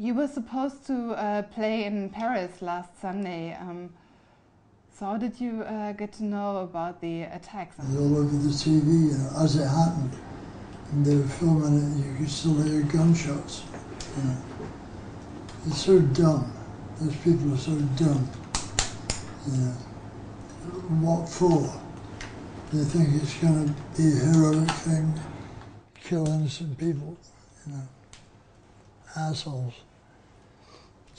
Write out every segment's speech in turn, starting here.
You were supposed to play in Paris last Sunday. So how did you get to know about the attacks? It was all over the TV, you know, as it happened. And they were filming it, you could still hear gunshots. You know. It's so dumb. Those people are so dumb. You know. What for? They think it's going to be a heroic thing, kill innocent people, you know. Assholes.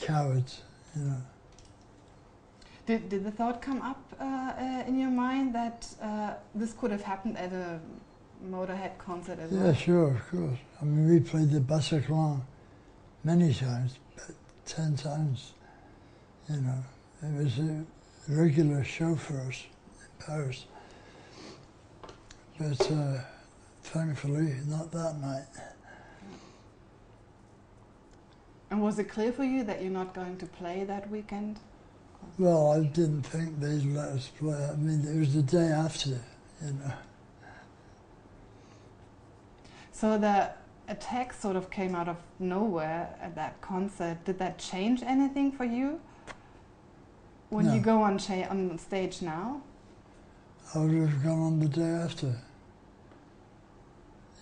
Cowards, you know. Did the thought come up in your mind that this could have happened at a Motorhead concert as well? Yeah, sure, of course. I mean, we played the Bataclan many times, but 10 times, you know. It was a regular show for us in Paris. But thankfully, not that night. And was it clear for you that you're not going to play that weekend? Well, I didn't think they'd let us play. I mean, it was the day after, you know. So the attack sort of came out of nowhere at that concert. Did that change anything for you when No. you go on stage now? I would have gone on the day after.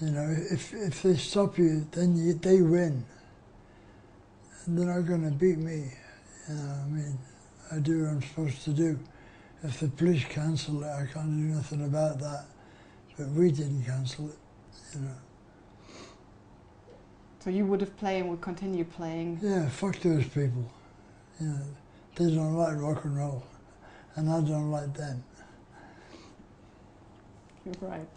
You know, if they stop you, then they win. And they're not going to beat me. You know, I mean, I do what I'm supposed to do. If the police cancel it, I can't do nothing about that. But we didn't cancel it, you know. So you would have played and would continue playing? Yeah, fuck those people. You know, they don't like rock and roll, and I don't like them. Right.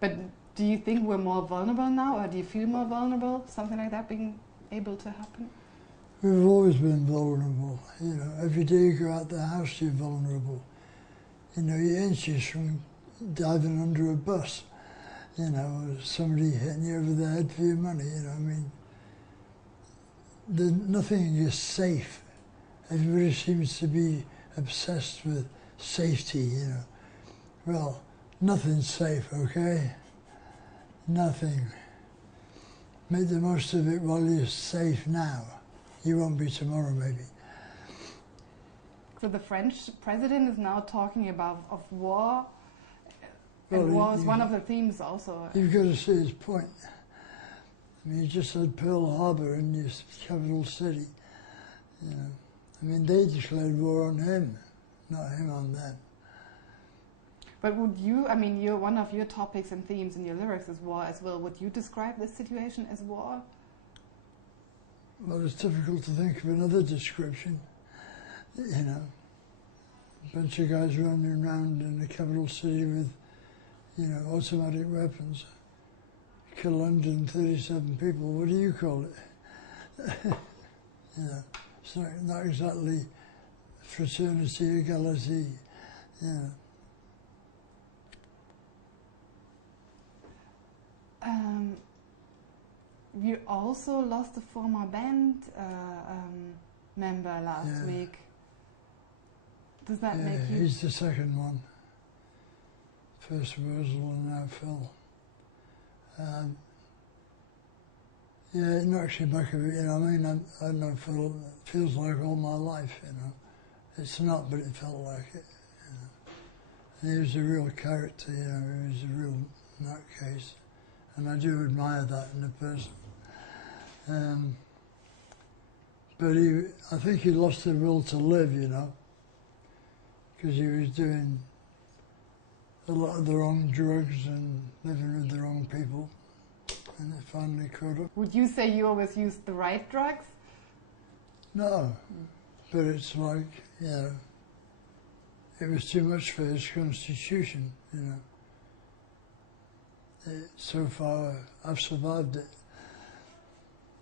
But do you think we're more vulnerable now, or do you feel more vulnerable, something like that being able to happen? We've always been vulnerable, you know. Every day you go out the house, you're vulnerable. You know, you're inches from diving under a bus, you know, or somebody hitting you over the head for your money, you know, I mean. Nothing is safe. Everybody seems to be obsessed with safety, you know. Well, nothing's safe, okay? Nothing. Make the most of it while you're safe now. You won't be tomorrow, maybe. So the French president is now talking about war, Well, and war is one of the themes also. You've got to see his point. I mean, you just had Pearl Harbor in your capital city. You know, I mean, they declared war on him, not him on them. But would you, I mean, one of your topics and themes in your lyrics is war as well. Would you describe this situation as war? Well, it's difficult to think of another description. You know, a bunch of guys running around in the capital city with, you know, automatic weapons. Kill 137 people, what do you call it? You know, it's not exactly fraternity, equality, you know. You also lost a former band member last week. Does that make you... He's the second one. First Wurzel and now Phil. Yeah, it knocks you back a bit, you know, I mean, I know Phil, it feels like all my life, you know. It's not, but it felt like it, you know. And he was a real character, you know, he was a real nutcase. And I do admire that in a person. But I think he lost the will to live, you know, because he was doing a lot of the wrong drugs and living with the wrong people, and it finally caught up. Would you say you always used the right drugs? No, but it's like, you know, it was too much for his constitution, you know. So far, I've survived it,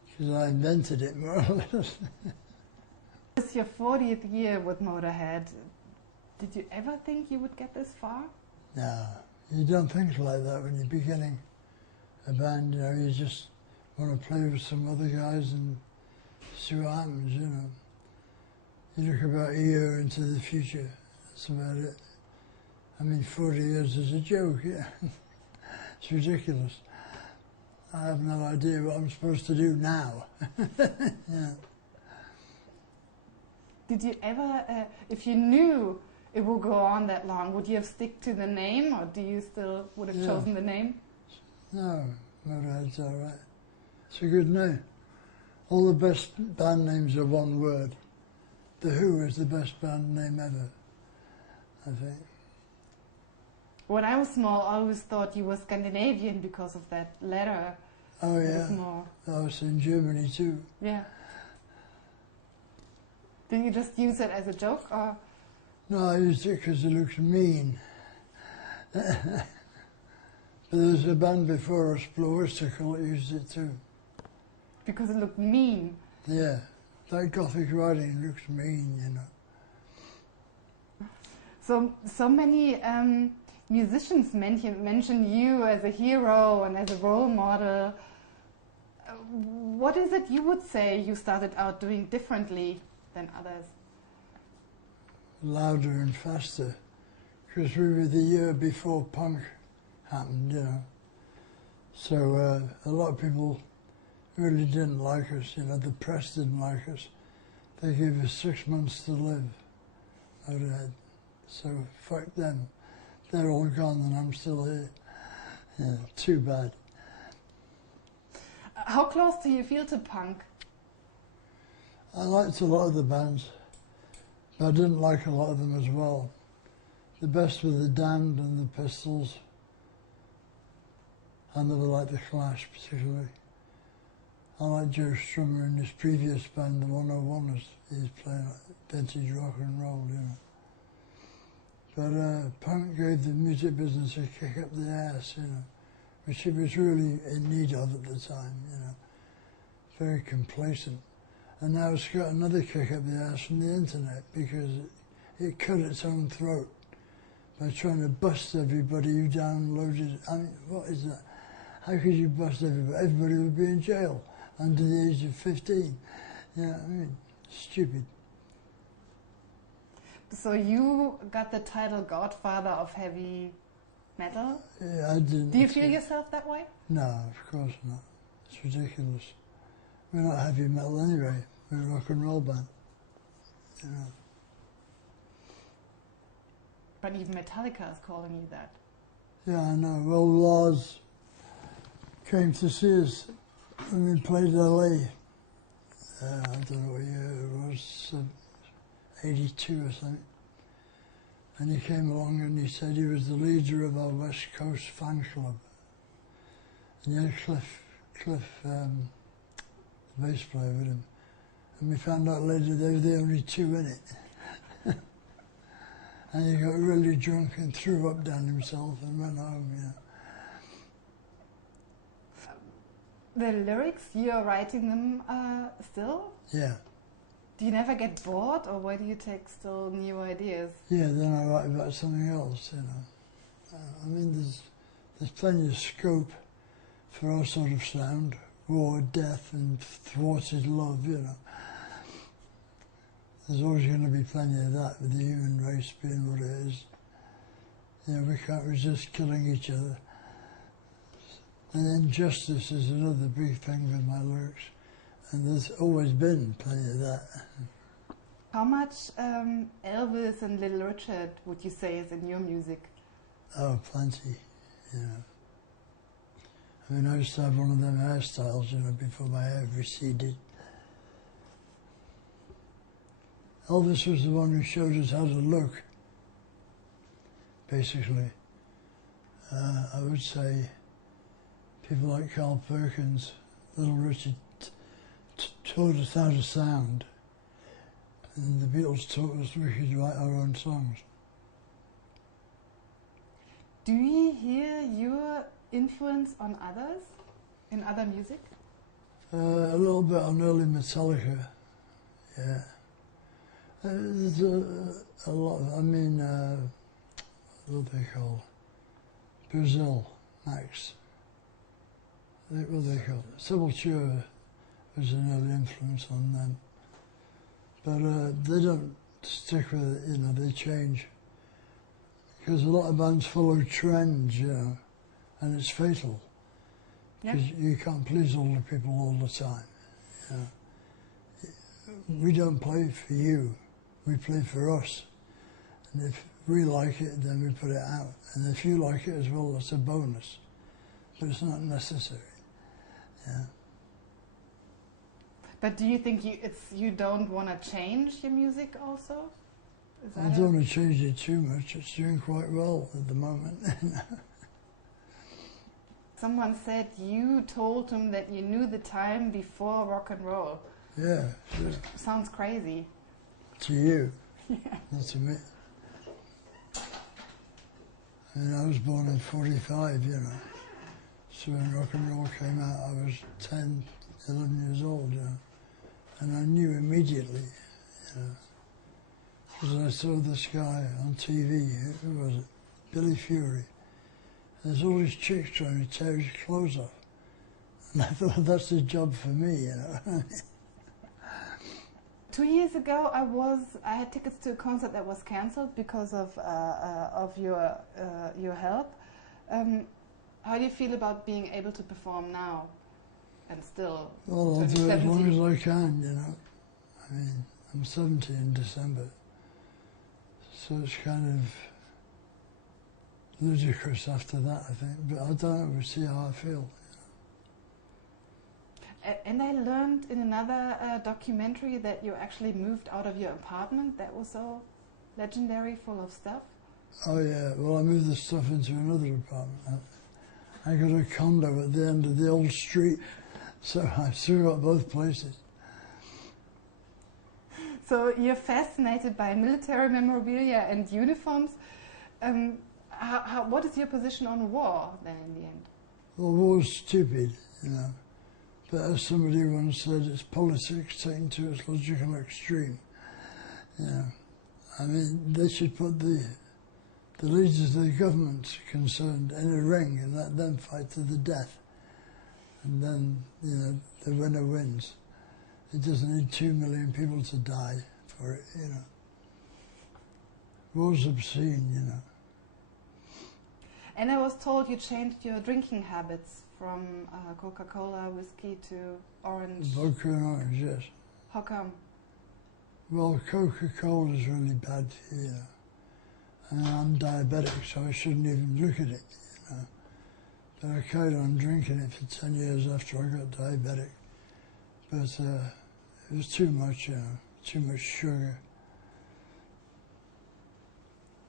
because I invented it, more or less. It's your 40th year with Motorhead. Did you ever think you would get this far? No, you don't think like that when you're beginning a band, you know, you just want to play with some other guys and see what happens, you know. You look about a year into the future, that's about it. I mean, 40 years is a joke, yeah. It's ridiculous. I have no idea what I'm supposed to do now. Yeah. Did you ever, if you knew it would go on that long, would you have stick to the name, or do you still would have chosen the name? No, Motorhead's all right. It's a good name. All the best band names are one word. The Who is the best band name ever, I think. When I was small, I always thought you were Scandinavian because of that letter. Oh yeah, I was in Germany too. Yeah. Did you just use it as a joke, or? No, I used it because it looks mean. But there was a band before us, Blowesticle, that used it too. Because it looked mean? Yeah, that Gothic writing looks mean, you know. So many musicians mention you as a hero and as a role model. What is it you would say you started out doing differently than others? Louder and faster, because we were the year before punk happened, you know. So a lot of people really didn't like us, you know, the press didn't like us. They gave us 6 months to live, Motorhead. So fuck them. They're all gone and I'm still here. Yeah, too bad. How close do you feel to punk? I liked a lot of the bands, but I didn't like a lot of them as well. The best were the Damned and the Pistols. I never liked the Clash particularly. I liked Joe Strummer in his previous band, the 101ers. He's playing vintage rock and roll, you know. But punk gave the music business a kick up the ass, you know, which it was really in need of at the time, you know. Very complacent. And now it's got another kick up the ass from the internet because it cut its own throat by trying to bust everybody who downloaded. I mean, what is that? How could you bust everybody? Everybody would be in jail under the age of 15. Yeah, I mean, stupid. So you got the title Godfather of Heavy Metal? Yeah, I didn't. Do you feel yourself that way? No, of course not. It's ridiculous. We're not heavy metal anyway. We're a rock and roll band, you know. But even Metallica is calling you that. Yeah, I know. Well, Lars came to see us when we played LA. I don't know what year it was, 82 or something. And he came along and he said he was the leader of our West Coast fan club. And he had Cliff, the bass player with him. And we found out later they were the only two in it. And he got really drunk and threw up down himself and went home, you know. The lyrics, you're writing them still? Yeah. Do you never get bored, or where do you take still new ideas? Yeah, then I write about something else, you know. I mean, there's plenty of scope for our sort of sound. War, death, and thwarted love, you know. There's always going to be plenty of that with the human race being what it is. You know, we can't resist killing each other. And injustice is another big thing with my lyrics. And there's always been plenty of that. How much Elvis and Little Richard would you say is in your music? Oh, plenty, you know. I mean, I used to have one of them hairstyles, you know, before my hair receded. Elvis was the one who showed us how to look, basically. I would say people like Carl Perkins, Little Richard taught us how to sound, and the Beatles taught us we could write our own songs. Do you hear your influence on others, in other music? A little bit on early Metallica, yeah. There's a lot, I mean, what are they called? Brazil, Max. What are they called? Sepultura was an early influence on them. But they don't stick with it, you know, they change. Because a lot of bands follow trends, you know, and it's fatal. because you can't please all the people all the time. You know? We don't play for you, we play for us. And if we like it, then we put it out. And if you like it as well, that's a bonus. But it's not necessary. Yeah. But do you think you don't want to change your music also? I don't want to change it too much. It's doing quite well at the moment. Someone said you told him that you knew the time before rock and roll. Yeah, sure. Sounds crazy. To you, yeah. Not to me. I mean, I was born in 45, you know. So when rock and roll came out, I was 10, 11 years old, you know. And I knew immediately, you know. Because I saw this guy on TV, who was it? Billy Fury. There's all these chicks trying to tear his clothes off. And I thought, that's a job for me, you know. 2 years ago, I had tickets to a concert that was cancelled because of your health. How do you feel about being able to perform now and still? Well, I'll do it as long as I can, you know. I mean, I'm 70 in December, so it's kind of ludicrous after that, I think. But I don't know, we'll see how I feel. And I learned in another documentary that you actually moved out of your apartment that was so legendary, full of stuff. Oh yeah, well I moved the stuff into another apartment. I got a condo at the end of the old street, so I still got both places. So you're fascinated by military memorabilia and uniforms. What is your position on war then in the end? Well, war's stupid, you know. But as somebody once said, it's politics taken to its logical extreme. You know, I mean, they should put the leaders of the government concerned in a ring and let them fight to the death. And then, you know, the winner wins. It doesn't need 2 million people to die for it, you know. War's obscene, you know. And I was told you changed your drinking habits from Coca-Cola, whiskey to orange. Vodka and orange, yes. How come? Well, Coca-Cola is really bad for you, and I'm diabetic, so I shouldn't even look at it, you know. But I carried on drinking it for 10 years after I got diabetic. But it was too much, you know, too much sugar.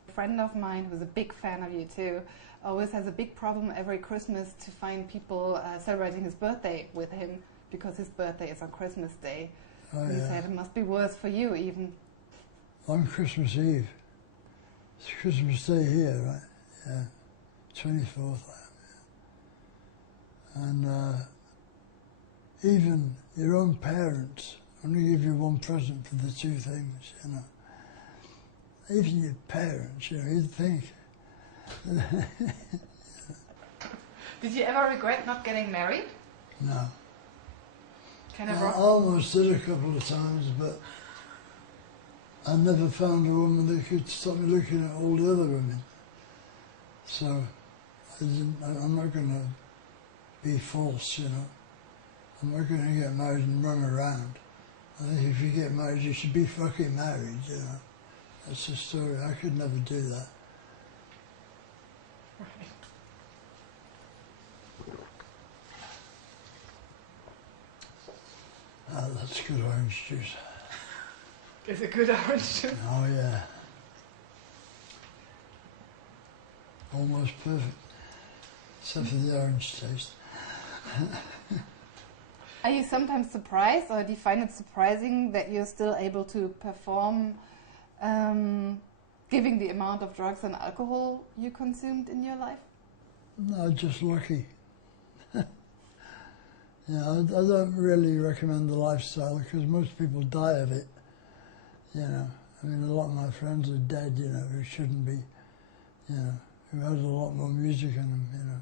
A friend of mine who's a big fan of you too, always has a big problem every Christmas to find people celebrating his birthday with him because his birthday is on Christmas Day. Oh, he yeah. said it must be worse for you even. On Christmas Eve. It's Christmas Day here, right? Yeah, 24th. And even your own parents only give you one present for the two things, you know. Even your parents, you know, you'd think. Did you ever regret not getting married? No. Kind of I almost did a couple of times, but I never found a woman that could stop me looking at all the other women. So I'm not going to be false, you know. I'm not going to get married and run around. I think if you get married, you should be fucking married, you know. That's the story. I could never do that. Right. Oh, that's good orange juice. Is it good orange juice? Oh, yeah. Almost perfect. Except for the orange taste. Are you sometimes surprised, or do you find it surprising that you're still able to perform given the amount of drugs and alcohol you consumed in your life? No, just lucky. Yeah, I don't really recommend the lifestyle because most people die of it. You know, I mean, a lot of my friends are dead, you know, who shouldn't be, you know, who had a lot more music in them, you know.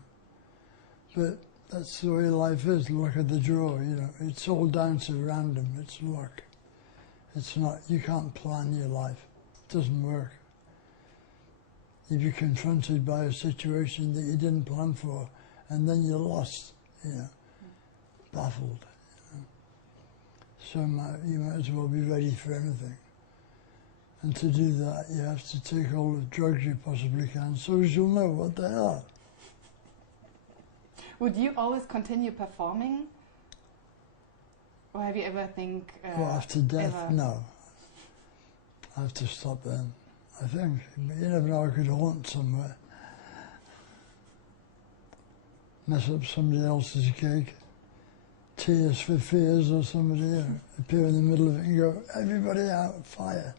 But that's the way life is, luck of the draw, you know. It's all down to random, it's luck. It's not, you can't plan your life. It doesn't work. If you're confronted by a situation that you didn't plan for, and then you're lost, baffled. So you might as well be ready for anything. And to do that, you have to take all the drugs you possibly can, so as you'll know what they are. Would you always continue performing? Or have you ever think... well, after death, no. I have to stop then, I think. But you never know, I could haunt somewhere. Mess up somebody else's cake. Tears for Fears or somebody, appear in the middle of it and go, everybody out, fire.